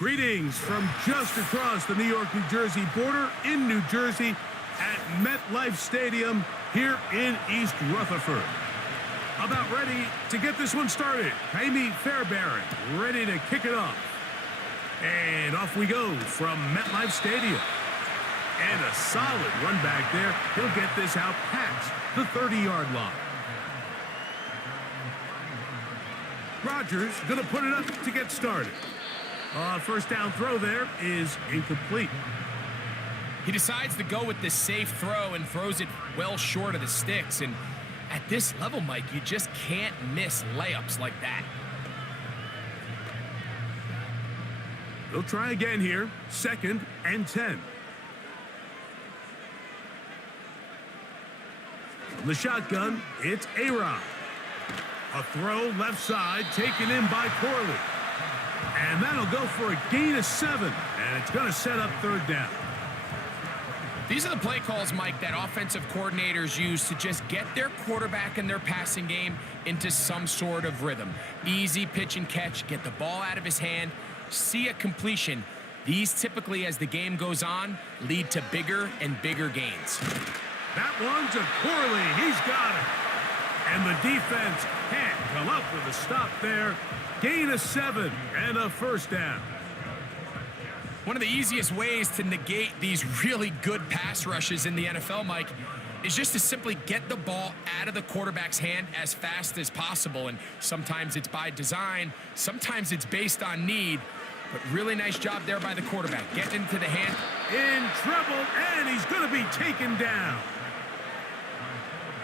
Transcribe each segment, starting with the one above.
Greetings from just across the New York-New Jersey border in New Jersey at MetLife Stadium here in East Rutherford. About ready to get this one started. Amy Fairbairn ready to kick it off. And off we go from MetLife Stadium. And a solid run back there. He'll get this out past the 30-yard line. Rodgers going to put it up to get started. First down throw there is incomplete. He decides to go with the safe throw and throws it well short of the sticks. And at this level, Mike, you just can't miss layups like that. They'll try again here. 2nd and 10. From the shotgun, it's A-Rod. A throw left side taken in by Corley. And that'll go for a gain of 7. And it's going to set up 3rd down. These are the play calls, Mike, that offensive coordinators use to just get their quarterback and their passing game into some sort of rhythm. Easy pitch and catch, get the ball out of his hand, see a completion. These typically, as the game goes on, lead to bigger and bigger gains. That one's a Corley. He's got it. And the defense can't come up with a stop there. Gain of 7 and a 1st down. One of the easiest ways to negate these really good pass rushes in the NFL, Mike, is just to simply get the ball out of the quarterback's hand as fast as possible. And sometimes it's by design, sometimes it's based on need. But really nice job there by the quarterback. Getting into the hand. In trouble, and he's going to be taken down.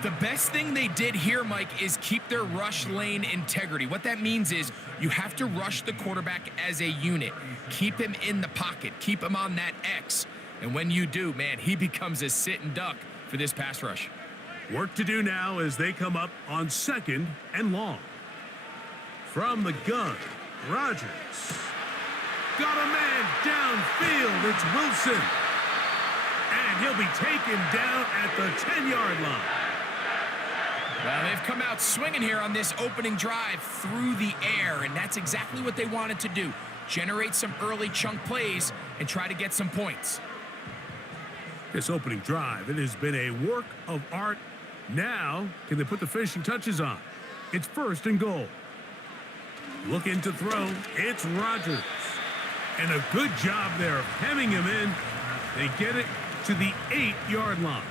The best thing they did here, Mike, is keep their rush lane integrity. What that means is you have to rush the quarterback as a unit. Keep him in the pocket. Keep him on that X. And when you do, man, he becomes a sitting duck for this pass rush. Work to do now as they come up on 2nd and long. From the gun, Rodgers. Got a man downfield. It's Wilson. And he'll be taken down at the 10-yard line. Well, they've come out swinging here on this opening drive through the air, and that's exactly what they wanted to do. Generate some early chunk plays and try to get some points. This opening drive, it has been a work of art. Now, can they put the finishing touches on? It's 1st and goal. Looking to throw, it's Rodgers. And a good job there of hemming him in. They get it to the 8-yard line.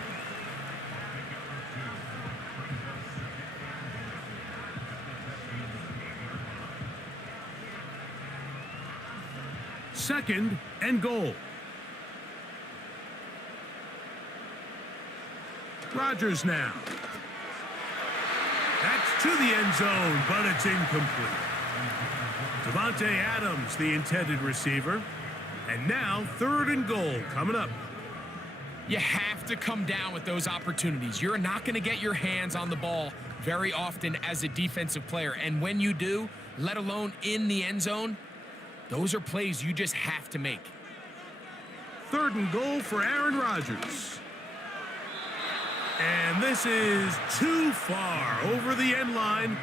Second and goal. Rodgers now. That's to the end zone, but it's incomplete. Devontae Adams, the intended receiver. And now 3rd and goal coming up. You have to come down with those opportunities. You're not going to get your hands on the ball very often as a defensive player. And when you do, let alone in the end zone, those are plays you just have to make. 3rd and goal for Aaron Rodgers. And this is too far over the end line.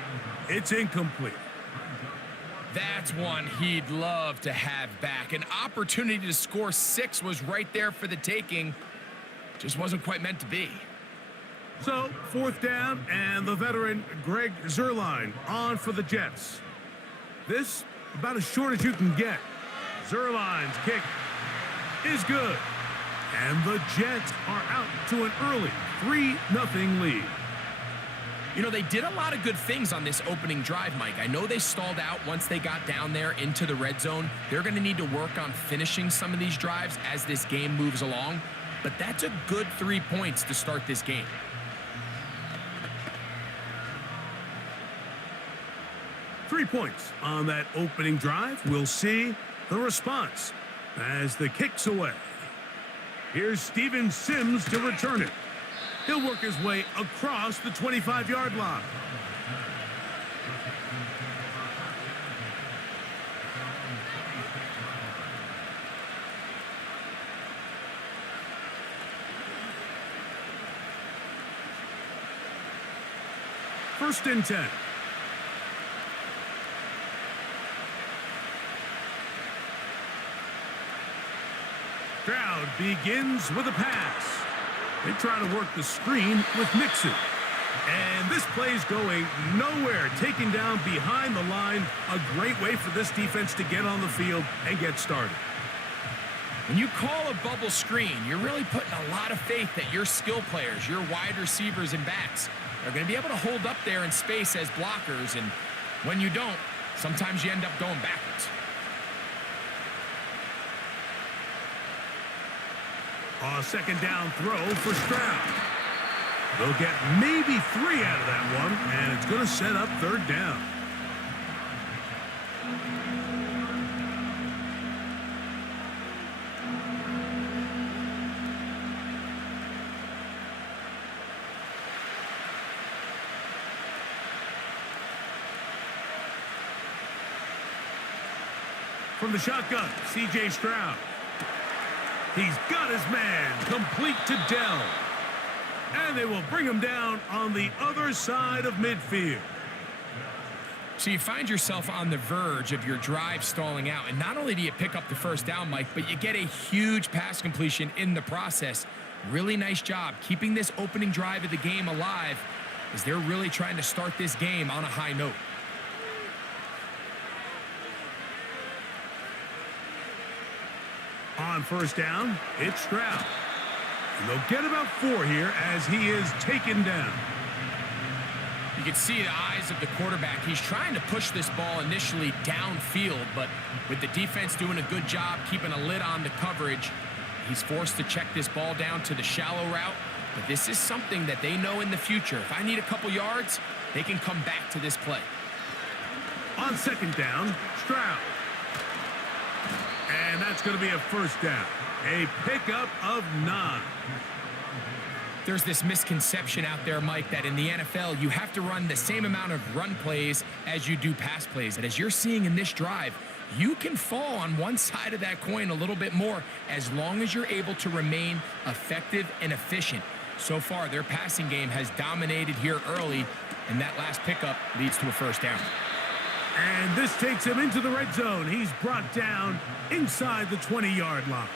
It's incomplete. That's one he'd love to have back. An opportunity to score 6 was right there for the taking. Just wasn't quite meant to be. So, 4th down, and the veteran Greg Zuerlein on for the Jets. This about as short as you can get. Zuerlein's kick is good. And the Jets are out to an early 3-0 lead. You know, they did a lot of good things on this opening drive, Mike. I know they stalled out once they got down there into the red zone. They're going to need to work on finishing some of these drives as this game moves along. But that's a good 3 points to start this game. Three points on that opening drive. We'll see the response as the kick's away. Here's Steven Sims to return it. He'll work his way across the 25-yard line. First and 10. Stroud begins with a pass. They try to work the screen with Mixon. And this play's going nowhere. Taken down behind the line. A great way for this defense to get on the field and get started. When you call a bubble screen, you're really putting a lot of faith that your skill players, your wide receivers and backs, are going to be able to hold up there in space as blockers. And when you don't, sometimes you end up going backwards. A second down throw for Stroud. They'll get maybe 3 out of that one, and it's going to set up third down. From the shotgun, C.J. Stroud. He's got his man, complete to Dell. And they will bring him down on the other side of midfield. So you find yourself on the verge of your drive stalling out. And not only do you pick up the first down, Mike, but you get a huge pass completion in the process. Really nice job keeping this opening drive of the game alive as they're really trying to start this game on a high note. On first down, it's Stroud. And they'll get about 4 here as he is taken down. You can see the eyes of the quarterback. He's trying to push this ball initially downfield, but with the defense doing a good job keeping a lid on the coverage, he's forced to check this ball down to the shallow route. But this is something that they know in the future. If I need a couple yards, they can come back to this play. On second down, Stroud. And that's going to be a first down. A pickup of 9. There's this misconception out there, Mike, that in the NFL, you have to run the same amount of run plays as you do pass plays. And as you're seeing in this drive, you can fall on one side of that coin a little bit more as long as you're able to remain effective and efficient. So far, their passing game has dominated here early, and that last pickup leads to a first down. And this takes him into the red zone. He's brought down inside the 20-yard line.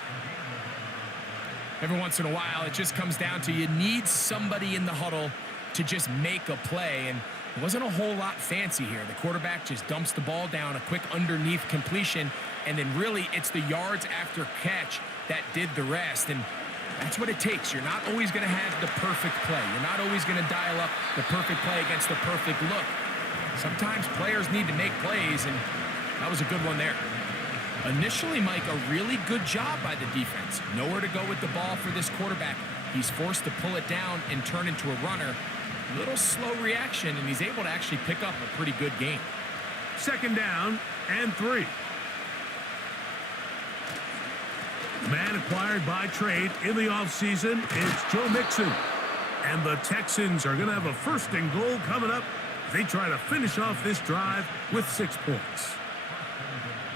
Every once in a while, it just comes down to you need somebody in the huddle to just make a play, and it wasn't a whole lot fancy here. The quarterback just dumps the ball down, a quick underneath completion, and then really it's the yards after catch that did the rest, and that's what it takes. You're not always going to have the perfect play. You're not always going to dial up the perfect play against the perfect look. Sometimes players need to make plays, and that was a good one there. Initially, Mike, a really good job by the defense. Nowhere to go with the ball for this quarterback. He's forced to pull it down and turn into a runner. A little slow reaction, and he's able to actually pick up a pretty good game. Second down and 3. Man acquired by trade in the offseason, it's Joe Mixon. And the Texans are going to have a first and goal coming up. They try to finish off this drive with 6 points.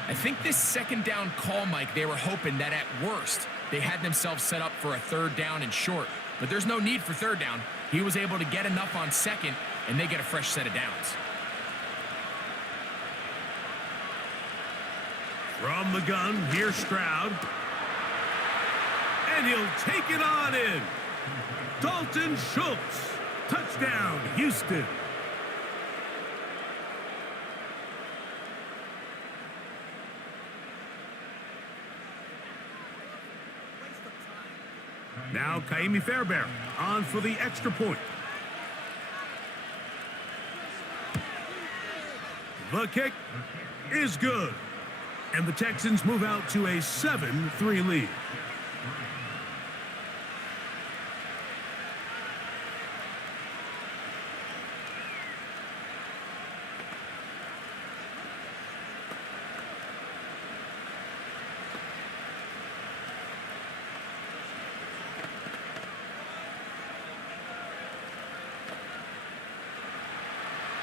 I think this second down call, Mike, they were hoping that at worst they had themselves set up for a third down and short. But there's no need for third down. He was able to get enough on second, and they get a fresh set of downs. From the gun, here's Stroud. And he'll take it on in. Dalton Schultz. Touchdown, Houston. Now Kaimi Fairbairn on for the extra point. The kick is good. And the Texans move out to a 7-3 lead.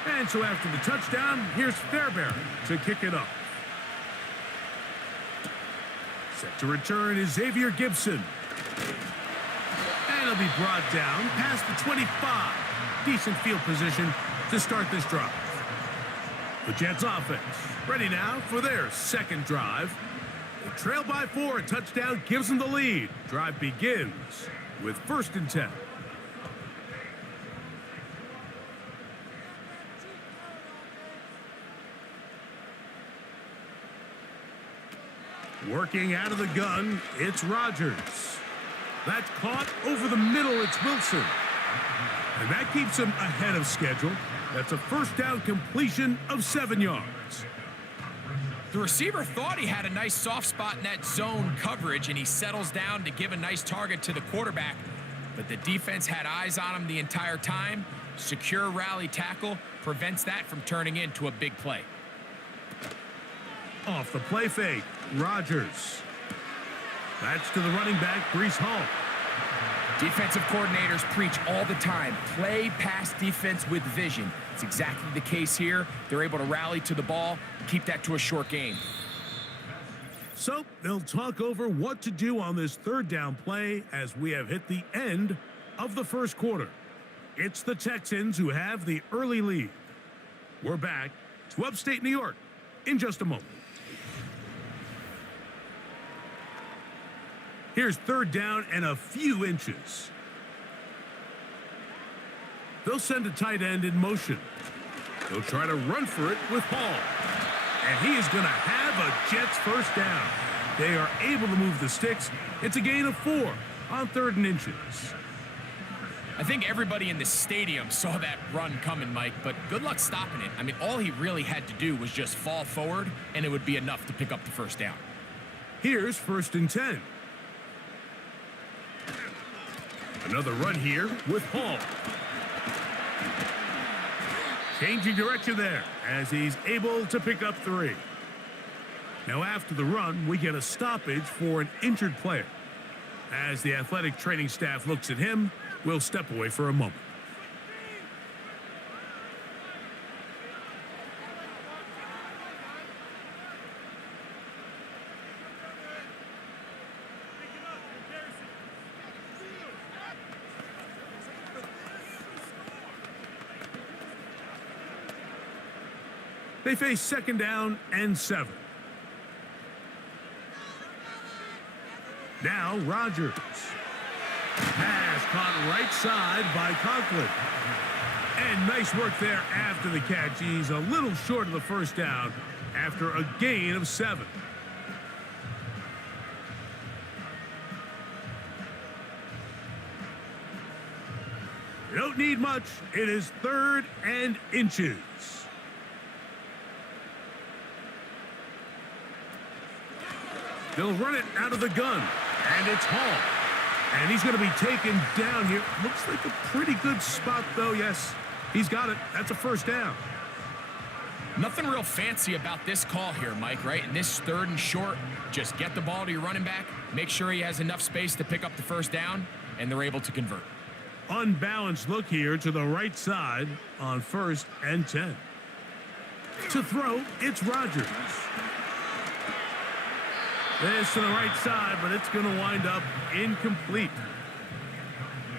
And so after the touchdown, here's Fairbairn to kick it off. Set to return is Xavier Gibson. And he'll be brought down past the 25. Decent field position to start this drive. The Jets offense ready now for their second drive. They trail by 4. A touchdown gives them the lead. Drive begins with 1st and 10. Working out of the gun, it's Rodgers. That's caught over the middle, it's Wilson. And that keeps him ahead of schedule. That's a 1st down completion of 7 yards. The receiver thought he had a nice soft spot in that zone coverage, and he settles down to give a nice target to the quarterback. But the defense had eyes on him the entire time. Secure rally tackle prevents that from turning into a big play. Off the play fake, Rodgers. That's to the running back, Breece Hall. Defensive coordinators preach all the time, play pass defense with vision. It's exactly the case here. They're able to rally to the ball, keep that to a short game. So they'll talk over what to do on this 3rd down play as we have hit the end of the 1st quarter. It's the Texans who have the early lead. We're back to upstate New York in just a moment. Here's 3rd down and a few inches. They'll send a tight end in motion. They'll try to run for it with Hall. And he is going to have a Jets 1st down. They are able to move the sticks. It's a gain of 4 on 3rd and inches. I think everybody in the stadium saw that run coming, Mike, but good luck stopping it. I mean, all he really had to do was just fall forward, and it would be enough to pick up the 1st down. Here's 1st and 10. Another run here with Hall. Changing direction there as he's able to pick up 3. Now after the run, we get a stoppage for an injured player. As the athletic training staff looks at him, we'll step away for a moment. They face 2nd down and 7. Now Rodgers. Pass caught right side by Conklin. And nice work there after the catch. He's a little short of the 1st down after a gain of 7. You don't need much. It is 3rd and inches. They'll run it out of the gun, and it's Hall. And he's going to be taken down here. Looks like a pretty good spot, though. Yes, he's got it. That's a 1st down. Nothing real fancy about this call here, Mike, right? In this 3rd and short, just get the ball to your running back, make sure he has enough space to pick up the 1st down, and they're able to convert. Unbalanced look here to the right side on 1st and 10. To throw, it's Rodgers. This to the right side, but it's going to wind up incomplete.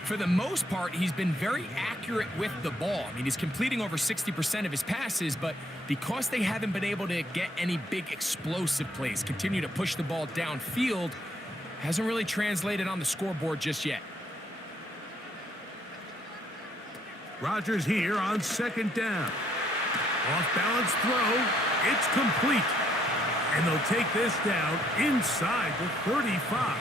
For the most part, he's been very accurate with the ball. I mean, he's completing over 60% of his passes, but because they haven't been able to get any big explosive plays, continue to push the ball downfield, hasn't really translated on the scoreboard just yet. Rodgers here on 2nd down. Off balance throw. It's complete. And they'll take this down inside the 35.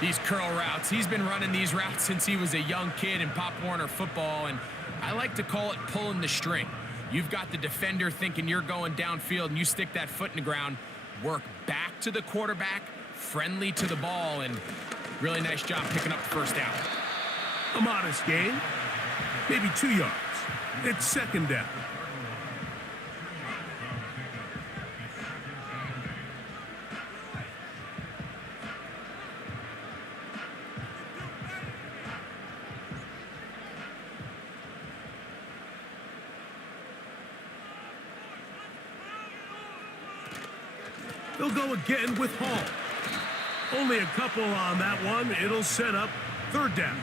These curl routes, he's been running these routes since he was a young kid in Pop Warner football, and I like to call it pulling the string. You've got the defender thinking you're going downfield, and you stick that foot in the ground, work back to the quarterback, friendly to the ball, and really nice job picking up the 1st down. A modest gain, maybe 2 yards. It's 2nd down. They'll go again with Hall. Only a couple on that one. It'll set up 3rd down.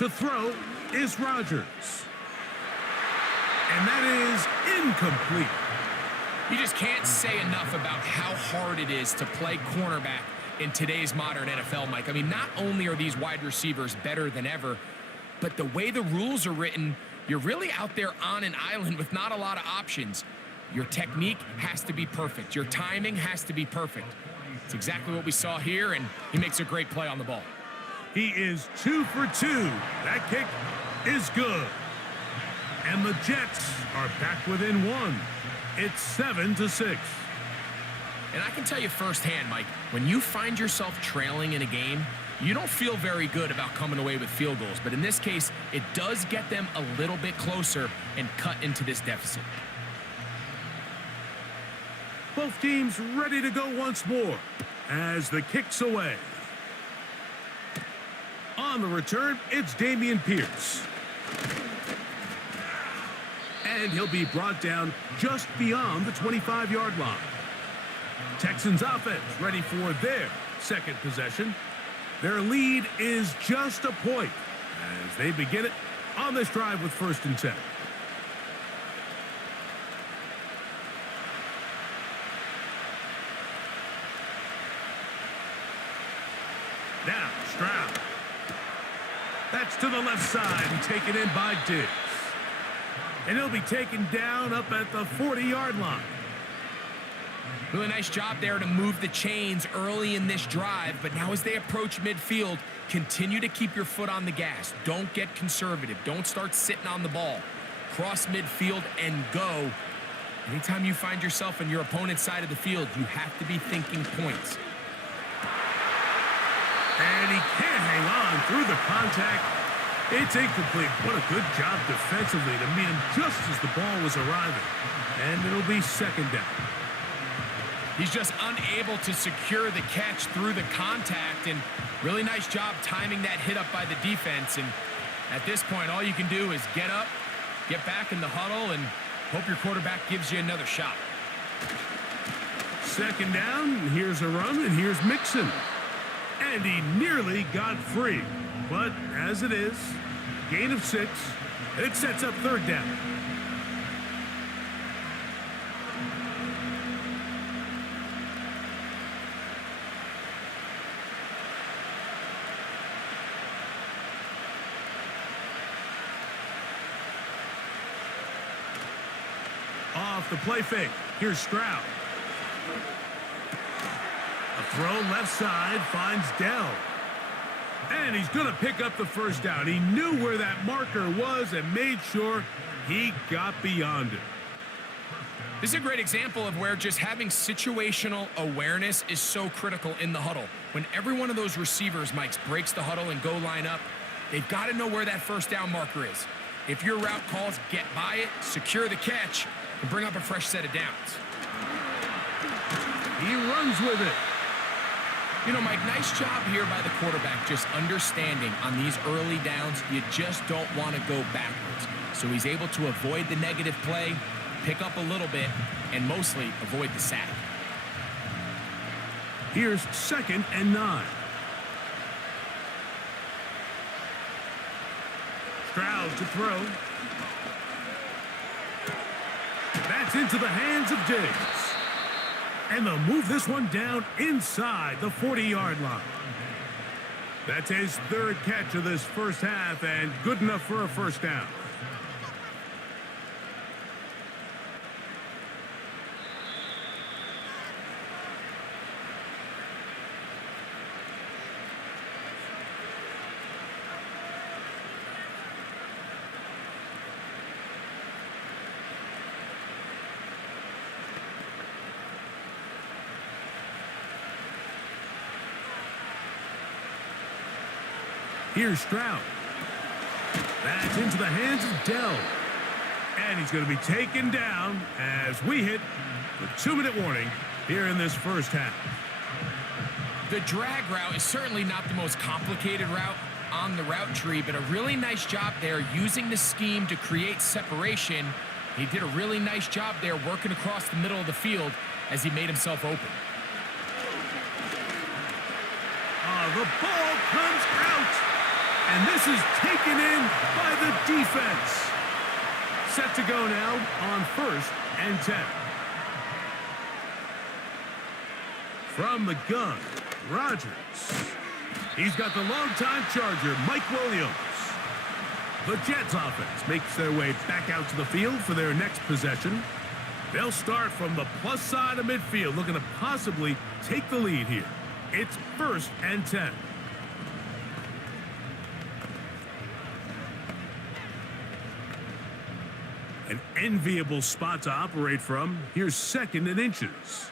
To throw is Rodgers. And that is incomplete. You just can't say enough about how hard it is to play cornerback in today's modern NFL, Mike. I mean, not only are these wide receivers better than ever, but the way the rules are written, you're really out there on an island with not a lot of options. Your technique has to be perfect. Your timing has to be perfect. It's exactly what we saw here, and he makes a great play on the ball. He is 2 for 2. That kick is good. And the Jets are back within 1. It's 7-6. And I can tell you firsthand, Mike, when you find yourself trailing in a game, you don't feel very good about coming away with field goals. But in this case, it does get them a little bit closer and cut into this deficit. Both teams ready to go once more as the kick's away. On the return, it's Dameon Pierce. And he'll be brought down just beyond the 25-yard line. Texans offense ready for their second possession. Their lead is just a point as they begin it on this drive with 1st and 10. Now, Stroud. That's to the left side and taken in by Diggs. And he'll be taken down up at the 40-yard line. Really nice job there to move the chains early in this drive, but now as they approach midfield, continue to keep your foot on the gas. Don't get conservative. Don't start sitting on the ball. Cross midfield and go. Anytime you find yourself on your opponent's side of the field, you have to be thinking points. And he can't hang on through the contact. It's incomplete. What a good job defensively to meet him just as the ball was arriving. And it'll be 2nd down. He's just unable to secure the catch through the contact, and really nice job timing that hit up by the defense. And at this point, all you can do is get up, get back in the huddle, and hope your quarterback gives you another shot. 2nd down, and here's a run, and here's Mixon. And he nearly got free. But as it is, gain of 6, and it sets up 3rd down. Off the play fake. Here's Stroud. A throw left side finds Dell. And he's going to pick up the 1st down. He knew where that marker was and made sure he got beyond it. This is a great example of where just having situational awareness is so critical in the huddle. When every one of those receivers, Mike, breaks the huddle and go line up, they've got to know where that 1st down marker is. If your route calls, get by it, secure the catch, and bring up a fresh set of downs. He runs with it. You know, Mike, nice job here by the quarterback just understanding on these early downs, you just don't want to go backwards. So he's able to avoid the negative play, pick up a little bit, and mostly avoid the sack. Here's 2nd and 9. Stroud to throw. That's into the hands of Diggs. And they'll move this one down inside the 40-yard line. That's his 3rd catch of this 1st half, and good enough for a 1st down. Here's Stroud. That's into the hands of Dell. And he's going to be taken down as we hit the 2-minute warning here in this 1st half. The drag route is certainly not the most complicated route on the route tree, but a really nice job there using the scheme to create separation. He did a really nice job there working across the middle of the field as he made himself open. The ball comes out. And this is taken in by the defense. Set to go now on 1st and 10. From the gun, Rodgers. He's got the longtime Charger, Mike Williams. The Jets offense makes their way back out to the field for their next possession. They'll start from the plus side of midfield, looking to possibly take the lead here. It's 1st and 10. An enviable spot to operate from. Here's 2nd and inches.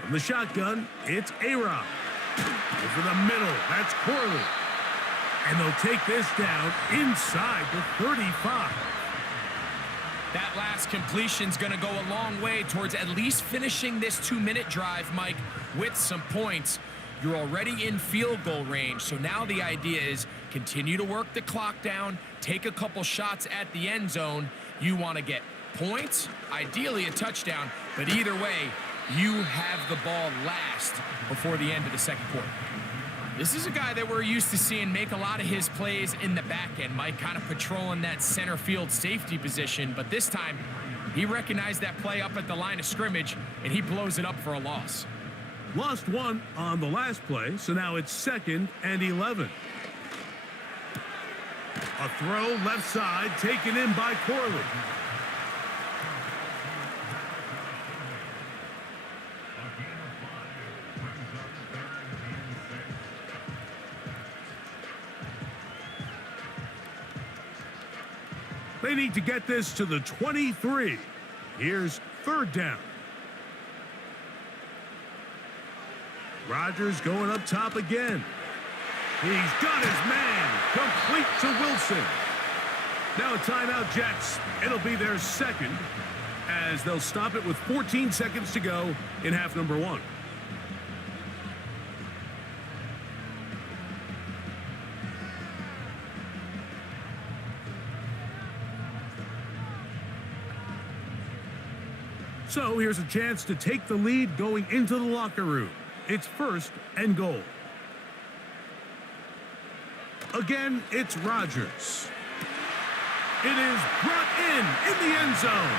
From the shotgun, it's A-Rob. Over the middle, that's Corley. And they'll take this down inside the 35. That last completion's going to go a long way towards at least finishing this 2-minute drive, Mike, with some points. You're already in field goal range, so now the idea is continue to work the clock down, take a couple shots at the end zone. You want to get points, ideally a touchdown, but either way, you have the ball last before the end of the second quarter. This is a guy that we're used to seeing make a lot of his plays in the back end, Mike, kind of patrolling that center field safety position, but this time he recognized that play up at the line of scrimmage, and he blows it up for a loss. Lost one on the last play, so now it's 2nd and 11. A throw left side taken in by Corley. They need to get this to the 23. Here's 3rd down. Rodgers going up top again. He's got his man. Complete to Wilson. Now a timeout, Jets. It'll be their 2nd as they'll stop it with 14 seconds to go in half number 1. So here's a chance to take the lead going into the locker room. It's 1st and goal. Again, it's Rodgers. It is brought in the end zone.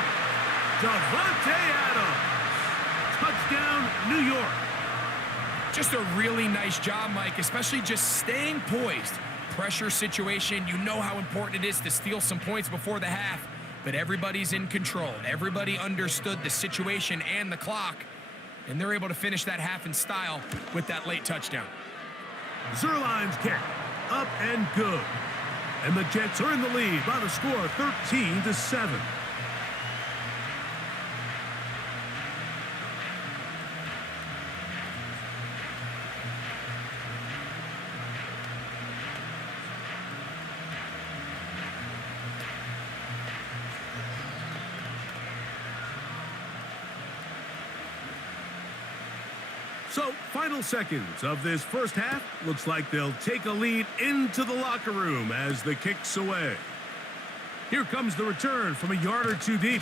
Davante Adams. Touchdown, New York. Just a really nice job, Mike, especially just staying poised. Pressure situation, you know how important it is to steal some points before the half, but everybody's in control. Everybody understood the situation and the clock, and they're able to finish that half in style with that late touchdown. Zerline's kick, up and good. And the Jets are in the lead by the score of 13-7. So, final seconds of this first half. Looks like they'll take a lead into the locker room as the kick's away. Here comes the return from a yard or two deep.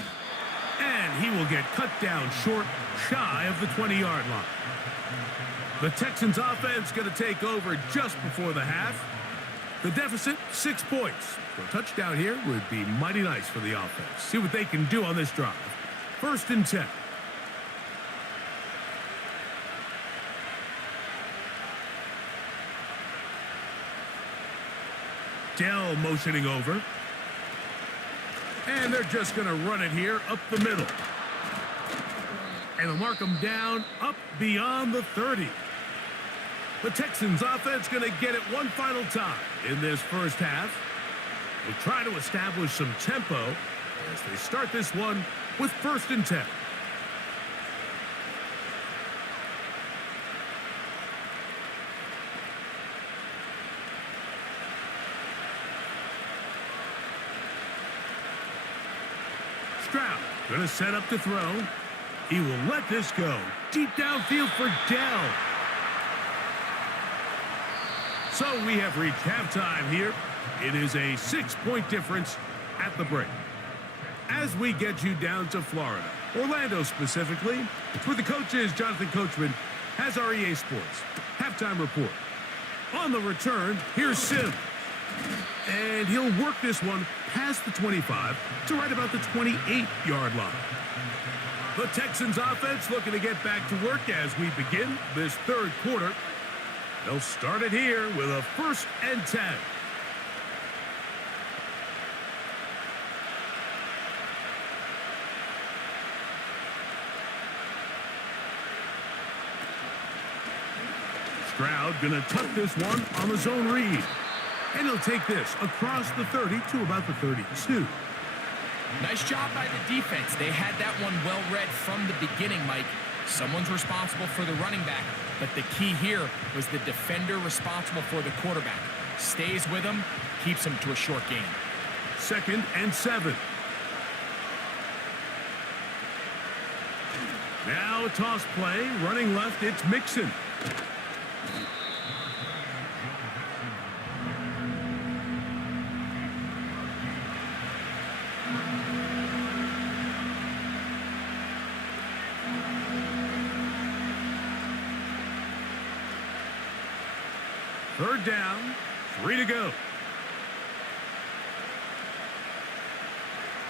And he will get cut down short, shy of the 20-yard line. The Texans offense going to take over just before the half. The deficit, 6 points. A touchdown here would be mighty nice for the offense. See what they can do on this drive. 1st and 10. Dell motioning over. And they're just going to run it here up the middle. And they'll mark them down up beyond the 30. The Texans offense going to get it one final time in this first half. We'll try to establish some tempo as they start this one with 1st and 10. Stroud going to set up to throw. He will let this go. Deep downfield for Dell. So we have reached halftime here. It is a 6-point difference at the break. As we get you down to Florida, Orlando specifically, where the coach is Jonathan Coachman, has our EA Sports halftime report. On the return, here's Sim. And he'll work this one past the 25 to right about the 28-yard line. The Texans offense looking to get back to work as we begin this third quarter. They'll start it here with a 1st and 10. Stroud gonna tuck this one on the zone read. And he'll take this across the 30 to about the 32. Nice job by the defense. They had that one well read from the beginning, Mike. Someone's responsible for the running back, but the key here was the defender responsible for the quarterback. Stays with him, keeps him to a short gain. 2nd and 7. Now a toss play, running left, it's Mixon. Third down, 3 to go.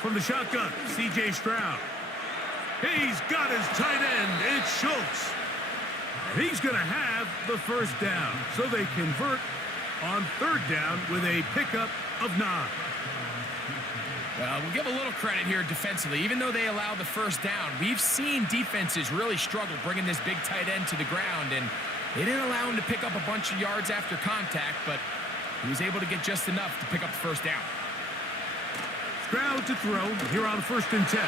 From the shotgun, C.J. Stroud. He's got his tight end. It's Schultz. And he's going to have the 1st down. So they convert on 3rd down with a pickup of 9. We'll give a little credit here defensively. Even though they allow the 1st down, we've seen defenses really struggle bringing this big tight end to the ground, and they didn't allow him to pick up a bunch of yards after contact, but he was able to get just enough to pick up the 1st down. Stroud to throw here on 1st and 10.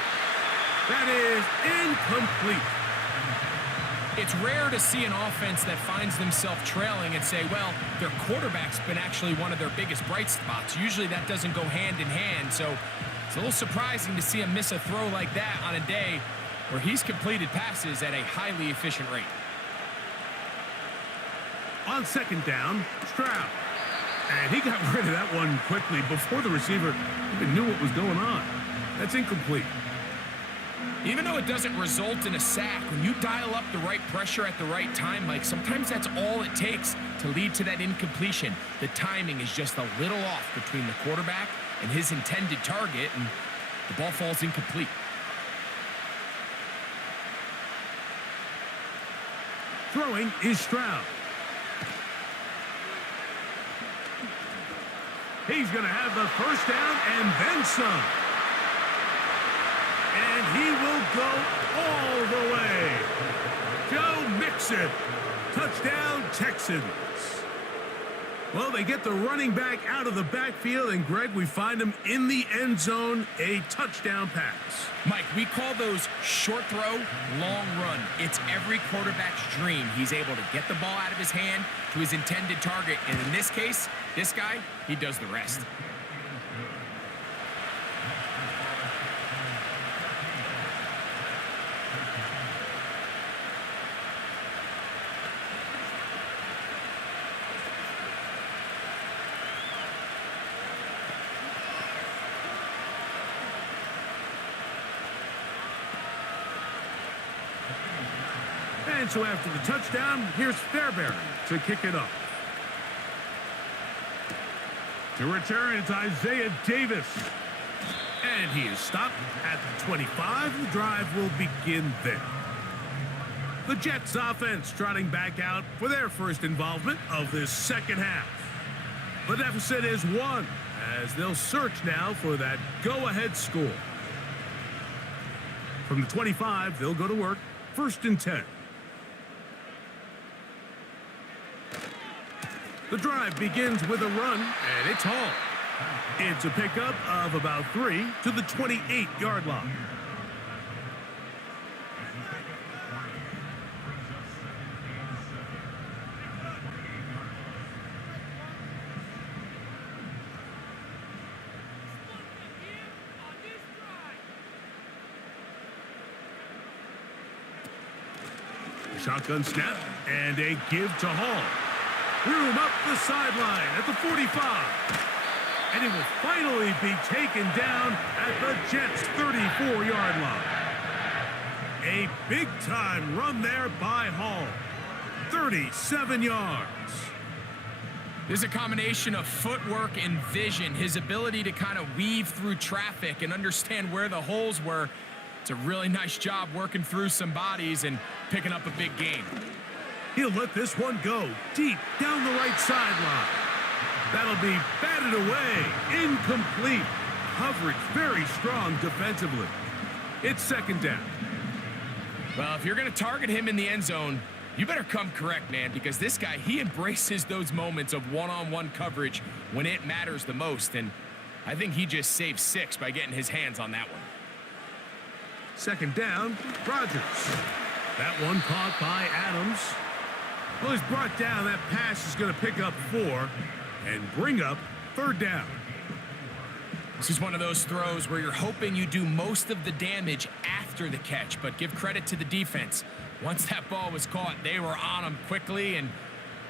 That is incomplete. It's rare to see an offense that finds themselves trailing and say, well, their quarterback's been actually one of their biggest bright spots. Usually that doesn't go hand in hand, so it's a little surprising to see him miss a throw like that on a day where he's completed passes at a highly efficient rate. On 2nd down, Stroud. And he got rid of that one quickly before the receiver even knew what was going on. That's incomplete. Even though it doesn't result in a sack, when you dial up the right pressure at the right time, Mike, sometimes that's all it takes to lead to that incompletion. The timing is just a little off between the quarterback and his intended target, and the ball falls incomplete. Throwing is Stroud. He's going to have the 1st down and then some. And he will go all the way. Joe Mixon. Touchdown, Texans. Well, they get the running back out of the backfield, and Greg, we find him in the end zone, a touchdown pass. Mike, we call those short throw, long run. It's every quarterback's dream. He's able to get the ball out of his hand to his intended target, and in this case, this guy, he does the rest. And so after the touchdown, here's Fairbairn to kick it off. To return, it's Isaiah Davis. And he is stopped at the 25. The drive will begin there. The Jets offense trotting back out for their first involvement of this 2nd half. The deficit is 1 as they'll search now for that go-ahead score. From the 25, they'll go to work. 1st and 10. The drive begins with a run, and it's Hall. It's a pickup of about 3 to the 28-yard line. Shotgun snap and a give to Hall. Room up the sideline at the 45. And it will finally be taken down at the Jets' 34-yard line. A big-time run there by Hall. 37 yards. There's a combination of footwork and vision, his ability to kind of weave through traffic and understand where the holes were. It's a really nice job working through some bodies and picking up a big gain. He'll let this one go deep down the right sideline. That'll be batted away. Incomplete. Coverage very strong defensively. It's second down. Well, if you're going to target him in the end zone, you better come correct, man, because this guy, he embraces those moments of one-on-one coverage when it matters the most, and I think he just saved 6 by getting his hands on that one. Second down, Rodgers. That one caught by Adams. Well, he's brought down. That pass is going to pick up 4 and bring up third down. This is one of those throws where you're hoping you do most of the damage after the catch, but give credit to the defense. Once that ball was caught, they were on him quickly, and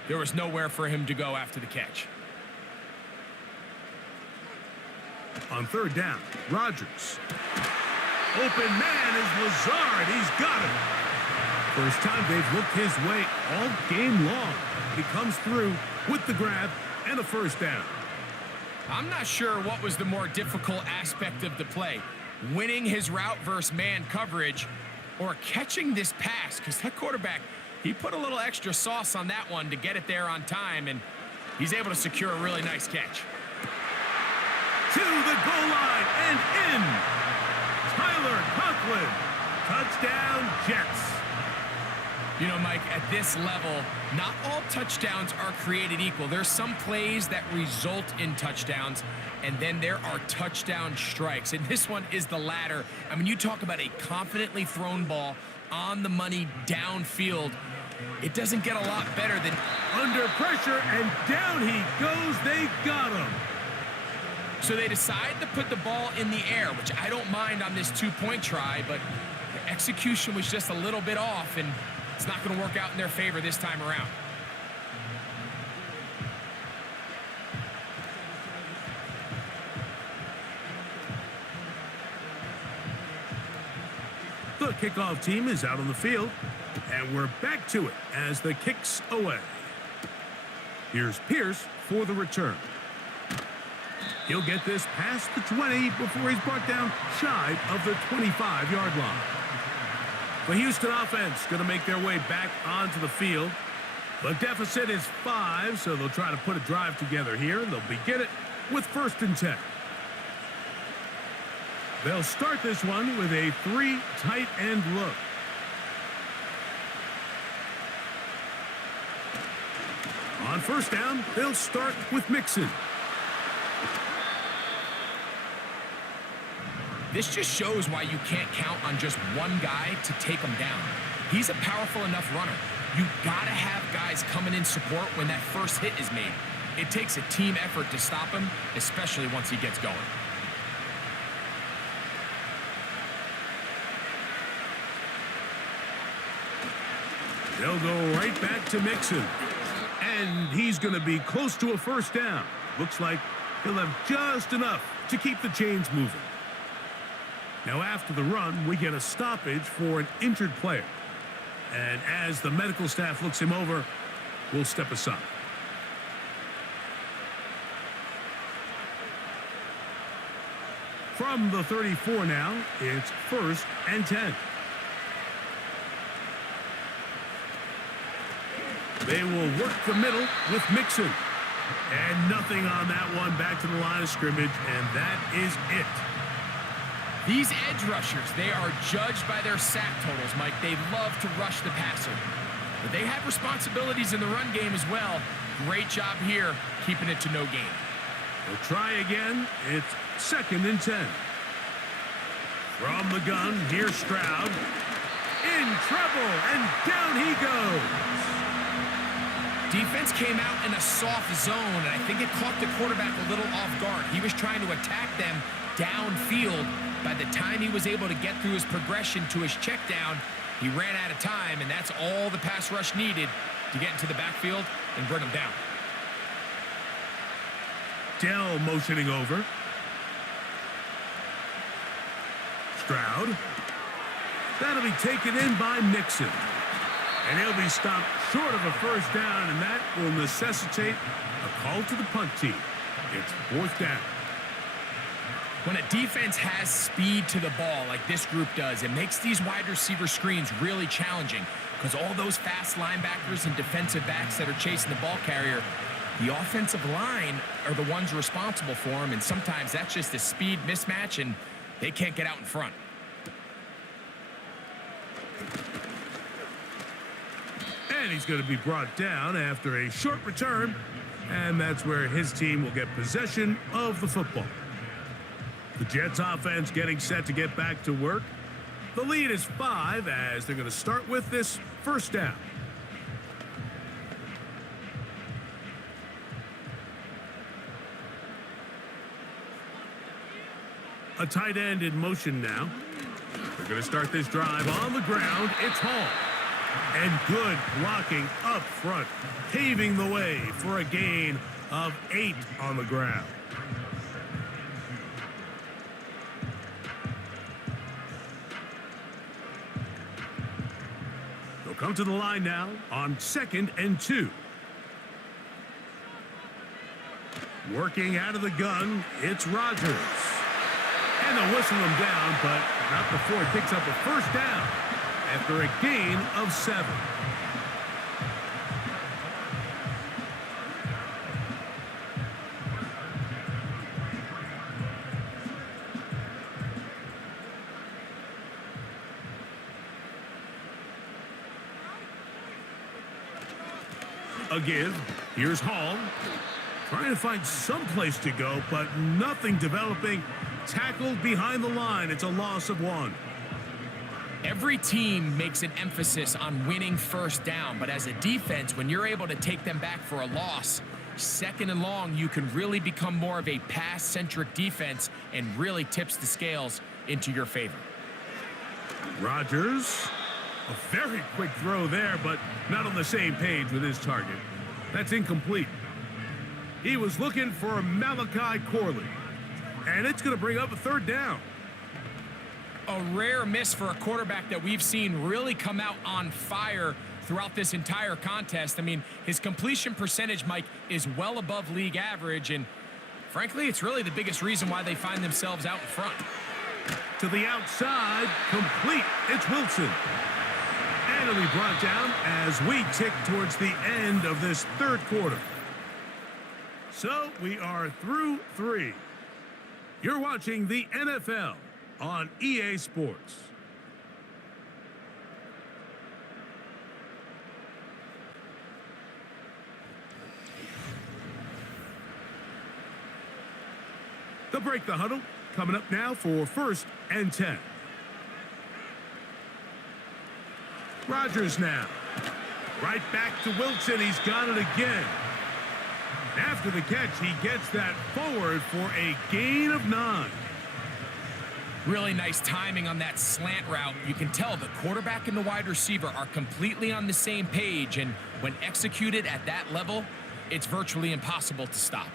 there was nowhere for him to go after the catch. On third down, Rodgers. Open man is Lazard. He's got him. First time they've looked his way all game long. He comes through with the grab and a first down. I'm not sure what was the more difficult aspect of the play, winning his route versus man coverage or catching this pass, because that quarterback, he put a little extra sauce on that one to get it there on time, and he's able to secure a really nice catch. To the goal line and in. Tyler Conklin. Touchdown, Jets. You know, Mike, at this level, not all touchdowns are created equal. There's some plays that result in touchdowns, and then there are touchdown strikes. And this one is the latter. I mean, you talk about a confidently thrown ball on the money downfield. It doesn't get a lot better than under pressure, and down he goes. They got him. So they decide to put the ball in the air, which I don't mind on this two-point try, but the execution was just a little bit off, and it's not going to work out in their favor this time around. The kickoff team is out on the field, and we're back to it as the kick's away. Here's Pierce for the return. He'll get this past the 20 before he's brought down shy of the 25-yard line. The Houston offense going to make their way back onto the field. The deficit is 5, so they'll try to put a drive together here, and they'll begin it with 1st and 10. They'll start this one with a 3 tight end look. On 1st down, they'll start with Mixon. This just shows why you can't count on just one guy to take him down. He's a powerful enough runner. You gotta have guys coming in support when that first hit is made. It takes a team effort to stop him, especially once he gets going. They'll go right back to Mixon. And he's going to be close to a 1st down. Looks like he'll have just enough to keep the chains moving. Now after the run, we get a stoppage for an injured player. And as the medical staff looks him over, we'll step aside. From the 34 now, it's 1st and 10. They will work the middle with Mixon. And nothing on that one, back to the line of scrimmage, and that is it. These edge rushers, they are judged by their sack totals, Mike. They love to rush the passer. But they have responsibilities in the run game as well. Great job here, keeping it to no gain. We'll try again. It's 2nd and 10. From the gun, here's Stroud. In trouble, and down he goes. Defense came out in a soft zone, and I think it caught the quarterback a little off guard. He was trying to attack them downfield. By the time he was able to get through his progression to his check down, he ran out of time, and that's all the pass rush needed to get into the backfield and bring him down. Dell motioning over. Stroud. That'll be taken in by Mixon. And he'll be stopped short of a first down, and that will necessitate a call to the punt team. It's fourth down. When a defense has speed to the ball like this group does, it makes these wide receiver screens really challenging because all those fast linebackers and defensive backs that are chasing the ball carrier, the offensive line are the ones responsible for them, and sometimes that's just a speed mismatch, and they can't get out in front. And he's going to be brought down after a short return, and that's where his team will get possession of the football. The Jets offense getting set to get back to work. The lead is 5 as they're going to start with this first down. A tight end in motion now. They're going to start this drive on the ground. It's Hall. And good blocking up front, paving the way for a gain of 8 on the ground. They'll come to the line now on 2nd and 2. Working out of the gun, it's Rodgers. And they'll whistle him down, but not before he picks up a first down after a gain of 7. A give. Here's Hall. Trying to find some place to go, but nothing developing. Tackled behind the line. It's a loss of 1. Every team makes an emphasis on winning first down, but as a defense, when you're able to take them back for a loss, 2nd and long, you can really become more of a pass-centric defense and really tips the scales into your favor. Rodgers. A very quick throw there, but not on the same page with his target. That's incomplete. He was looking for Malachi Corley, and it's going to bring up a 3rd down. A rare miss for a quarterback that we've seen really come out on fire throughout this entire contest. I mean, his completion percentage, Mike, is well above league average, and frankly, it's really the biggest reason why they find themselves out in front. To the outside, complete. It's Wilson. And it'll be brought down as we tick towards the end of this 3rd quarter. So we are through 3. You're watching the NFL on EA Sports. They'll break the huddle. Coming up now for 1st and 10. Rodgers now. Right back to Wilson. He's got it again. After the catch, he gets that forward for a gain of 9. Really nice timing on that slant route. You can tell the quarterback and the wide receiver are completely on the same page, and when executed at that level, it's virtually impossible to stop.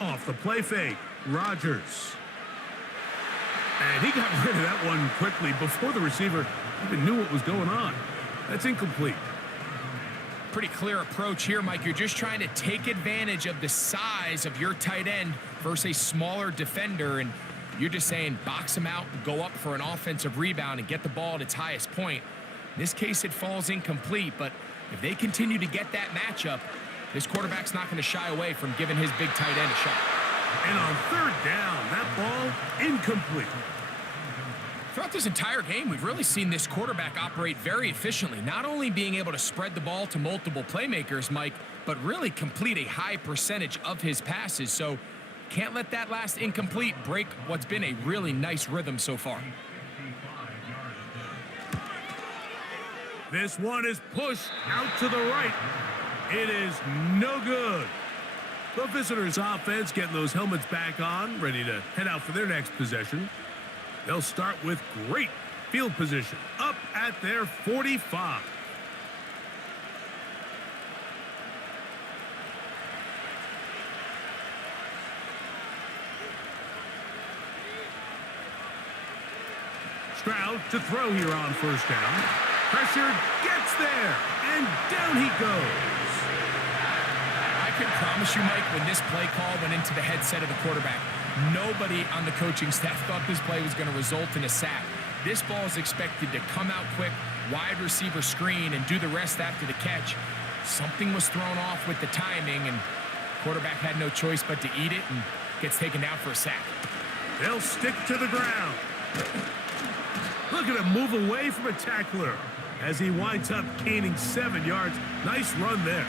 Off the play fake, Rodgers. And he got rid of that one quickly before the receiver even knew what was going on. That's incomplete. Pretty clear approach here, Mike. You're just trying to take advantage of the size of your tight end versus a smaller defender, and you're just saying box him out, go up for an offensive rebound, and get the ball at its highest point. In this case, it falls incomplete, but if they continue to get that matchup, this quarterback's not going to shy away from giving his big tight end a shot. And on 3rd down, that ball incomplete. Throughout this entire game, we've really seen this quarterback operate very efficiently, not only being able to spread the ball to multiple playmakers, Mike, but really complete a high percentage of his passes. So can't let that last incomplete break what's been a really nice rhythm so far. This one is pushed out to the right. It is no good. The visitors' offense getting those helmets back on, ready to head out for their next possession. They'll start with great field position up at their 45. Stroud to throw here on first down. Pressure gets there, and down he goes. I can promise you, Mike, when this play call went into the headset of the quarterback, nobody on the coaching staff thought this play was going to result in a sack. This ball is expected to come out quick, wide receiver screen, and do the rest after the catch. Something was thrown off with the timing, and quarterback had no choice but to eat it and gets taken down for a sack. They'll stick to the ground. Look at him move away from a tackler as he winds up gaining 7 yards. Nice run there.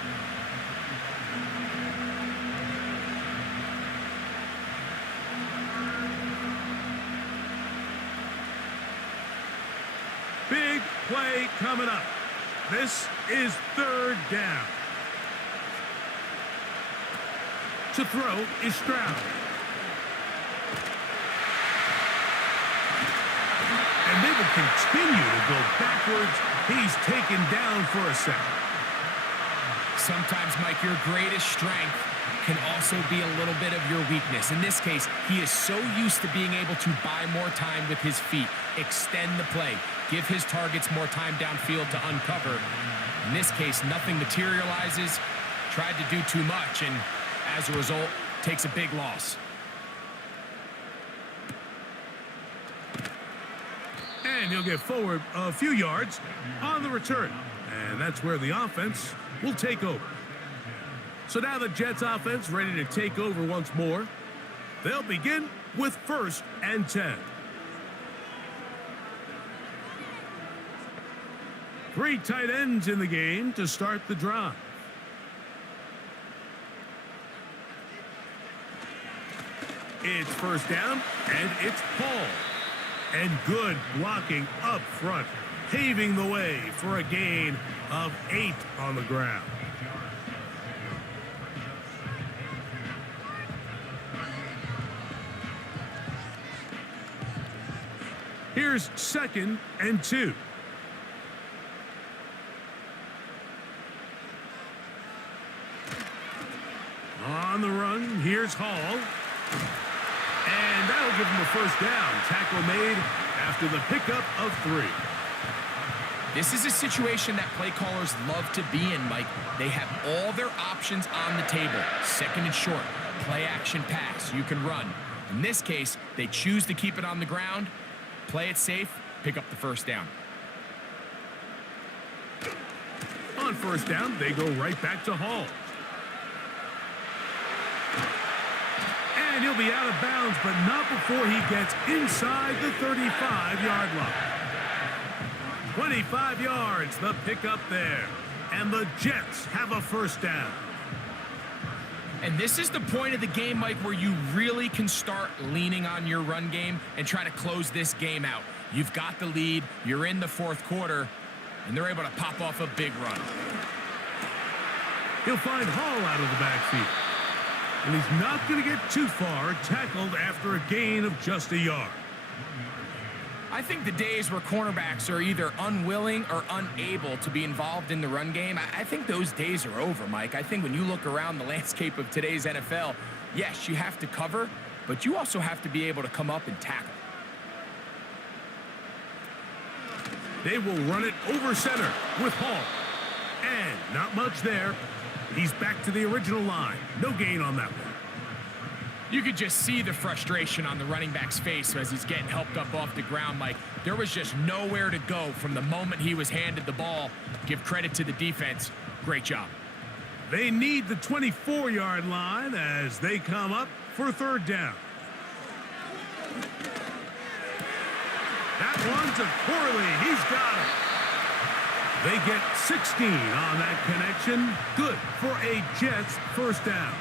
Big play coming up. This is third down. To throw is Stroud. And they will continue to go backwards. He's taken down for a sack. Sometimes, Mike, your greatest strength can also be a little bit of your weakness. In this case, he is so used to being able to buy more time with his feet, extend the play, give his targets more time downfield to uncover. In this case, nothing materializes, tried to do too much, and as a result, takes a big loss. And he'll get forward a few yards on the return. And that's where the offense will take over. So now the Jets offense ready to take over once more. They'll begin with 1st and 10. 3 tight ends in the game to start the drive. It's first down, and it's Paul. And good blocking up front, paving the way for a gain of 8 on the ground. Here's 2nd and 2. On the run, here's Hall. And that'll give him a first down. Tackle made after the pickup of 3. This is a situation that play callers love to be in, Mike. They have all their options on the table. 2nd and short, play action pass, you can run. In this case, they choose to keep it on the ground, play it safe, pick up the first down. On first down, they go right back to Hall. And he'll be out of bounds, but not before he gets inside the 35-yard line. 25 yards, the pickup there. And the Jets have a first down. And this is the point of the game, Mike, where you really can start leaning on your run game and try to close this game out. You've got the lead, you're in the 4th quarter, and they're able to pop off a big run. He'll find Hall out of the backfield. And he's not going to get too far, tackled after a gain of just a yard. I think the days where cornerbacks are either unwilling or unable to be involved in the run game, I think those days are over, Mike. I think when you look around the landscape of today's NFL, yes, you have to cover, but you also have to be able to come up and tackle. They will run it over center with Hall. And not much there. He's back to the original line. No gain on that one. You could just see the frustration on the running back's face as he's getting helped up off the ground, Mike. There was just nowhere to go from the moment he was handed the ball. Give credit to the defense. Great job. They need the 24-yard line as they come up for 3rd down. That one to Corley. He's got it. They get 16 on that connection. Good for a Jets first down.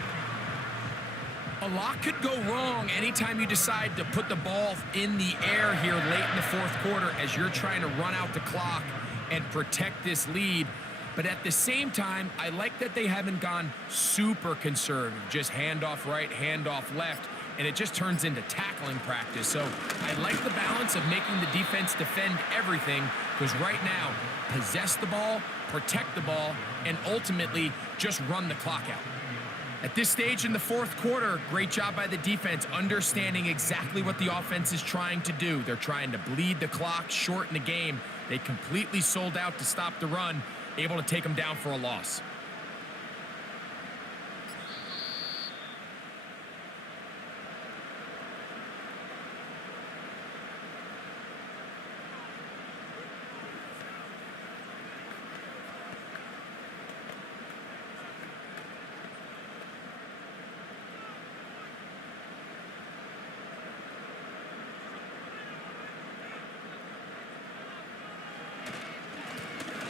A lot could go wrong anytime you decide to put the ball in the air here late in the 4th quarter as you're trying to run out the clock and protect this lead. But at the same time, I like that they haven't gone super conservative. Just handoff right, handoff left, and it just turns into tackling practice. So I like the balance of making the defense defend everything, because right now, possess the ball, protect the ball, and ultimately just run the clock out. At this stage in the fourth quarter, great job by the defense, understanding exactly what the offense is trying to do. They're trying to bleed the clock, shorten the game. They completely sold out to stop the run, able to take them down for a loss.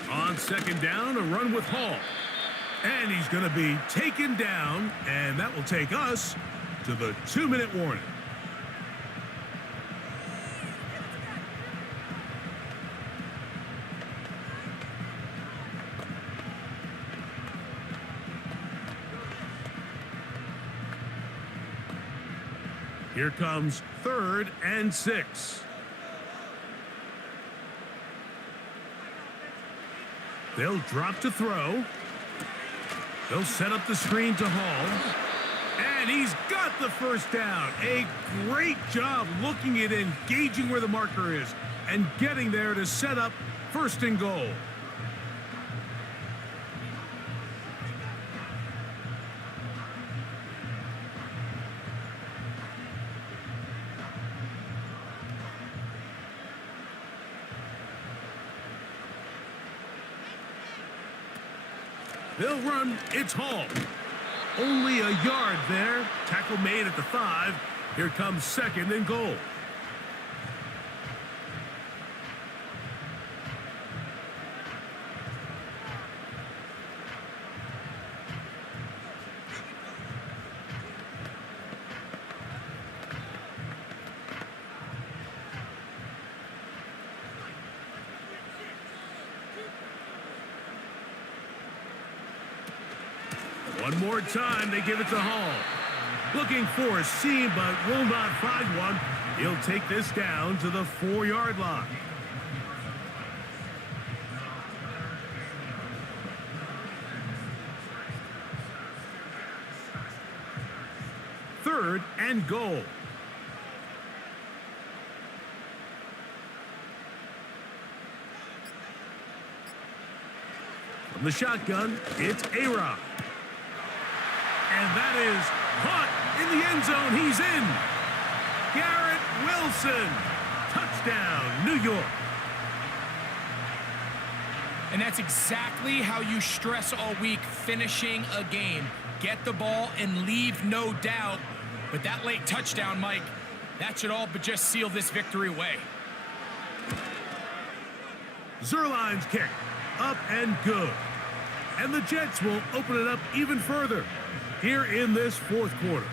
On second down, a run with Hall. And he's going to be taken down, and that will take us to the 2-minute warning. Here comes 3rd and 6. They'll drop to throw. They'll set up the screen to Hall. And he's got the first down. A great job looking at engaging where the marker is and getting there to set up 1st and goal. They'll run. It's Hall. Only a yard there. Tackle made at the 5. Here comes 2nd and goal. One more time, they give it to Hall. Looking for a seam, but will not find one. He'll take this down to the 4-yard line. Third and goal. From the shotgun, it's A-Rod. And that is caught in the end zone. He's in. Garrett Wilson. Touchdown, New York. And that's exactly how you stress all week, finishing a game. Get the ball and leave no doubt. But that late touchdown, Mike, that should all but just seal this victory away. Zerline's kick. Up and good. And the Jets will open it up even further here in this fourth quarter.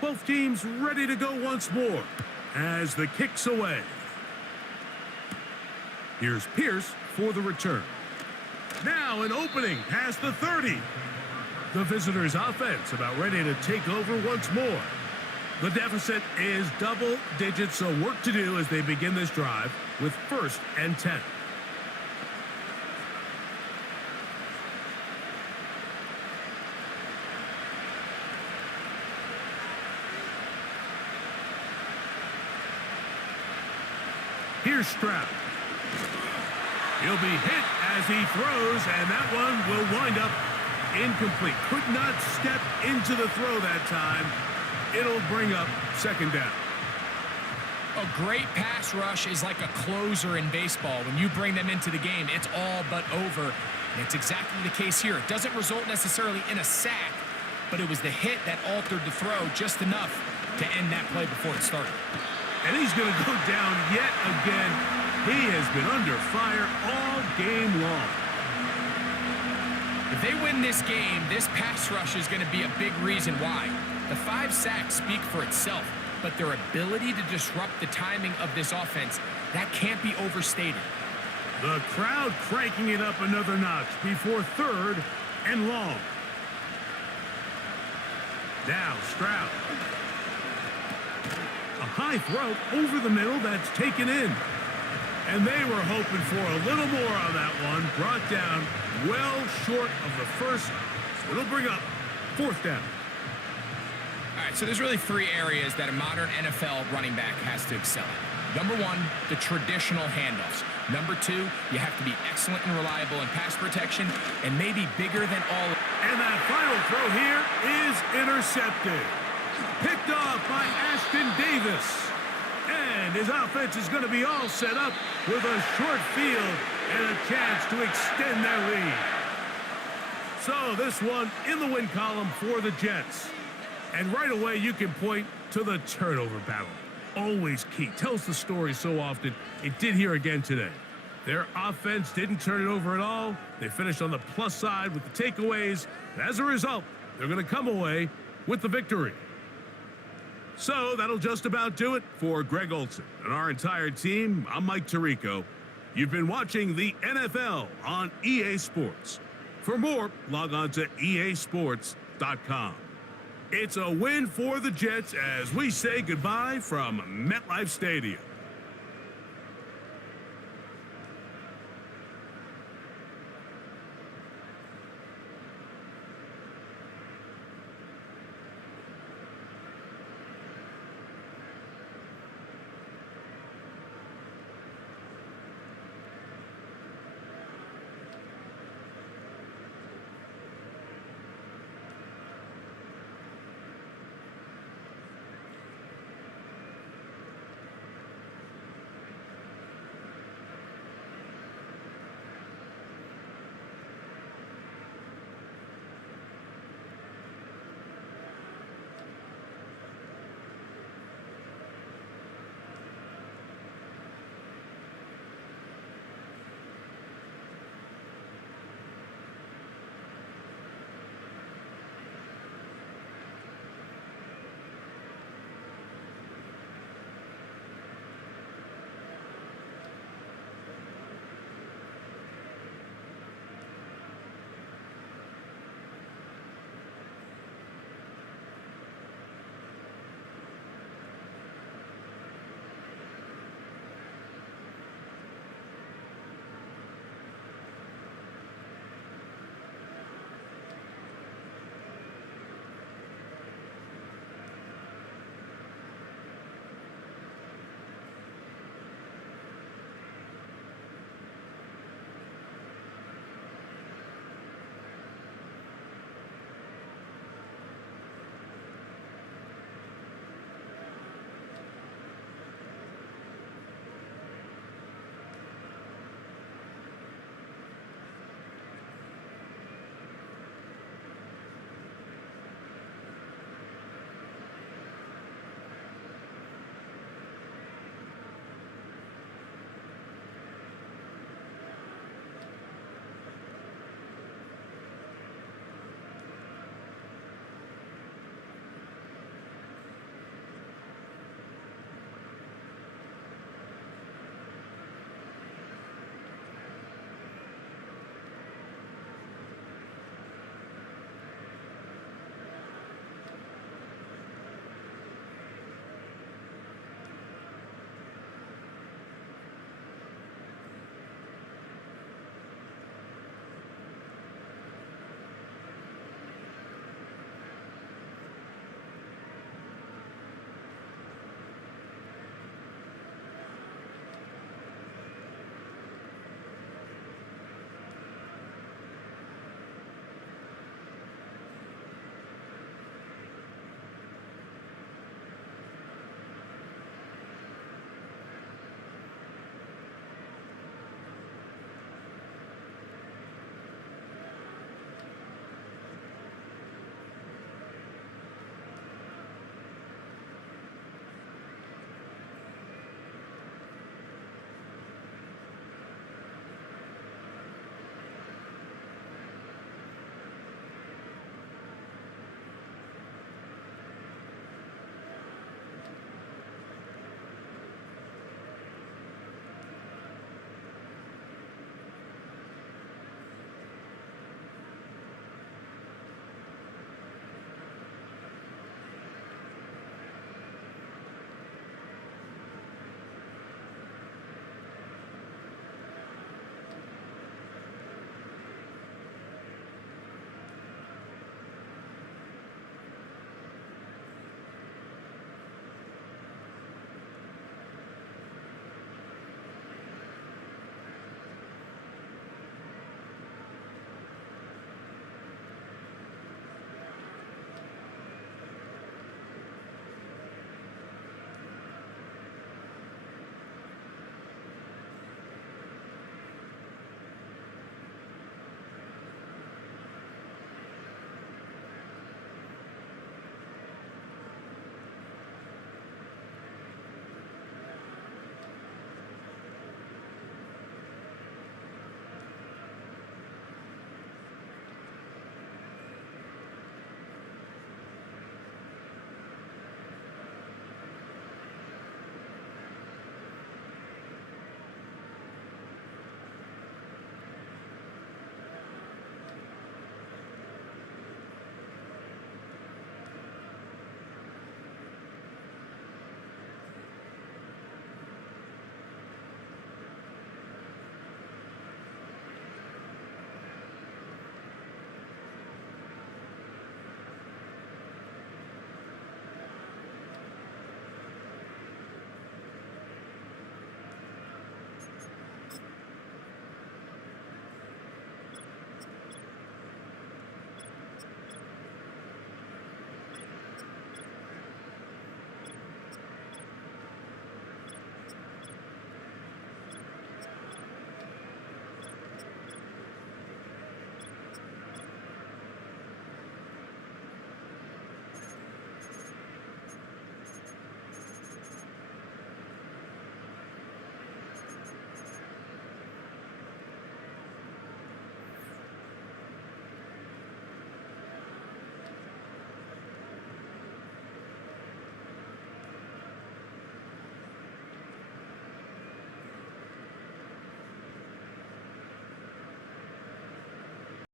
Both teams ready to go once more as the kick's away. Here's Pierce for the return. Now an opening past the 30. The visitors' offense about ready to take over once more. The deficit is double digits, so work to do as they begin this drive with 1st and 10. Here's Stroud. He'll be hit as he throws, and that one will wind up incomplete. Could not step into the throw that time. It'll bring up 2nd down. A great pass rush is like a closer in baseball. When you bring them into the game, it's all but over. And it's exactly the case here. It doesn't result necessarily in a sack, but it was the hit that altered the throw just enough to end that play before it started. And he's going to go down yet again. He has been under fire all game long. If they win this game, this pass rush is going to be a big reason why. The 5 sacks speak for itself, but their ability to disrupt the timing of this offense, that can't be overstated. The crowd cranking it up another notch before 3rd and long. Now Stroud. A high throw over the middle that's taken in. And they were hoping for a little more on that one. Brought down well short of the first. So it'll bring up 4th down. All right, so there's really 3 areas that a modern NFL running back has to excel at. Number 1, the traditional handoffs. Number 2, you have to be excellent and reliable in pass protection and maybe bigger than all. And that final throw here is intercepted. Picked off by Ashton Davis. And his offense is going to be all set up with a short field and a chance to extend their lead. So this one in the win column for the Jets. And right away you can point to the turnover battle. Always key. Tells the story so often. It did here again today. Their offense didn't turn it over at all. They finished on the plus side with the takeaways. And as a result, they're going to come away with the victory. So that'll just about do it for Greg Olson and our entire team. I'm Mike Tirico. You've been watching the NFL on EA Sports. For more, log on to easports.com. It's a win for the Jets as we say goodbye from MetLife Stadium.